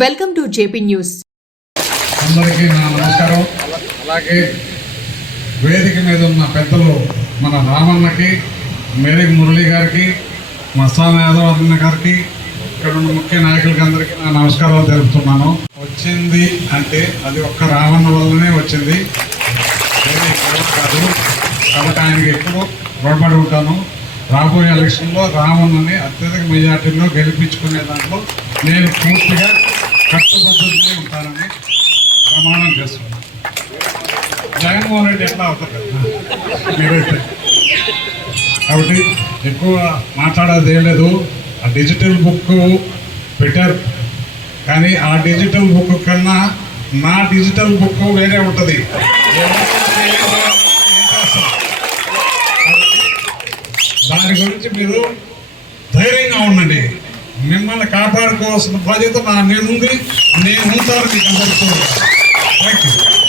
Welcome to JP news అందరికీ నా నమస్కారం. అలాగే వేదిక మీద ఉన్న పెద్దలు మన రామన్నకి మేరీ మురళి గారికి మస్తాన్ యాదవ్ అన్న గారికి ఇక్కడ ఉన్న ముఖ్య నాయకులకి అందరికీ నా నమస్కారాలు తెలుపుతున్నాను. వచ్చింది అంటే అది ఒక్క రామన్న వల్లనే వచ్చింది. కాదు. కాబట్టి ఆయనకి ఎక్కువ రుణపడి ఉంటాను. రాబోయే ఎలక్షన్లో రామన్నని అత్యధిక మెజార్టీలో గెలిపించుకునే దాంట్లో నేను పూర్తిగా కట్టుబద్ధతనే ఉంటానని ప్రమాణం చేస్తున్నాను. జగన్మోహన్ రెడ్డి ఎట్లా అవుతారు? కదా మీరైతే. కాబట్టి ఎక్కువ మాట్లాడేది ఏం లేదు. ఆ డిజిటల్ బుక్ పెట్టారు. కానీ ఆ డిజిటల్ బుక్ కన్నా నా డిజిటల్ బుక్ వేరే ఉంటుంది. దాని గురించి మీరు మిమ్మల్ని కాపాడుకోవాల్సిన బాధ్యత నా నేనుంది నేను ఉంటాను మీకు అందరికీ థ్యాంక్ యూ